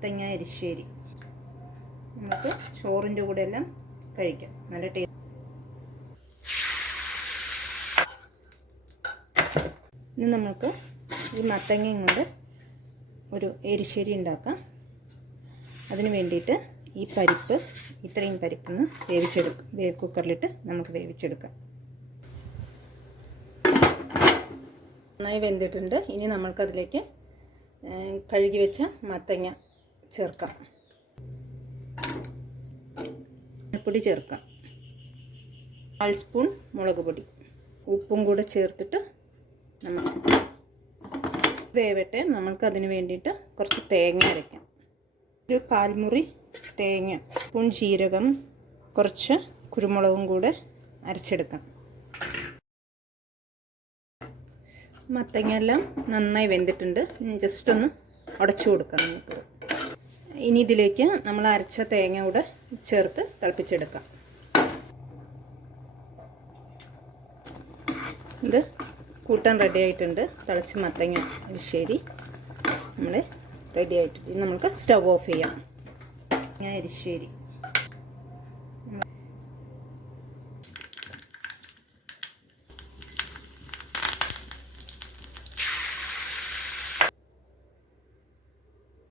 മത്തങ്ങ എരിശ്ശേരി നമുക്ക് ചോറിന്റെ കൂടെ എല്ലാം കഴിക്കാം. നല്ല ടേ ഇനി നമുക്ക് ഈ മത്തങ്ങയും കൊണ്ട് ഒരു എരിശ്ശേരി ഉണ്ടാക്കാം. അതിന് വേണ്ടിയിട്ട് ഈ പരിപ്പ് ഇത്രയും പരിപ്പൊന്ന് വേവിച്ചെടുക്കും. വേവ് കുക്കറിലിട്ട് നമുക്ക് വേവിച്ചെടുക്കാം. നന്നായി വെന്തിട്ടുണ്ട്. ഇനി നമ്മൾക്കതിലേക്ക് കഴുകി വെച്ച മത്തങ്ങ ചേർക്കാം. മഞ്ഞൾപ്പൊടി ചേർക്കാം. കാൽ സ്പൂൺ മുളക് പൊടി. ഉപ്പും കൂടെ ചേർത്തിട്ട് നമ്മൾ വേവട്ടെ. നമ്മൾക്കതിന് വേണ്ടിയിട്ട് കുറച്ച് തേങ്ങ അരയ്ക്കാം. ഒരു കാൽമുറി തേങ്ങ സ്പൂൺ ജീരകം കുറച്ച് കുരുമുളകും കൂടെ അരച്ചെടുക്കാം. മത്തങ്ങ എല്ലാം നന്നായി വെന്തിട്ടുണ്ട്. ജസ്റ്റ് ഒന്ന് ഉടച്ചു കൊടുക്കാം നമുക്ക്. ഇനി ഇതിലേക്ക് നമ്മൾ അരച്ച തേങ്ങ കൂടെ ചേർത്ത് തിളപ്പിച്ചെടുക്കാം. ഇത് കൂട്ടാൻ റെഡി ആയിട്ടുണ്ട്. തിളച്ച് മത്തങ്ങ എരിശ്ശേരി നമ്മൾ റെഡി ആയിട്ടുണ്ട്. ഇത് നമുക്ക് സ്റ്റവ് ഓഫ് ചെയ്യാം. എരിശ്ശേരി.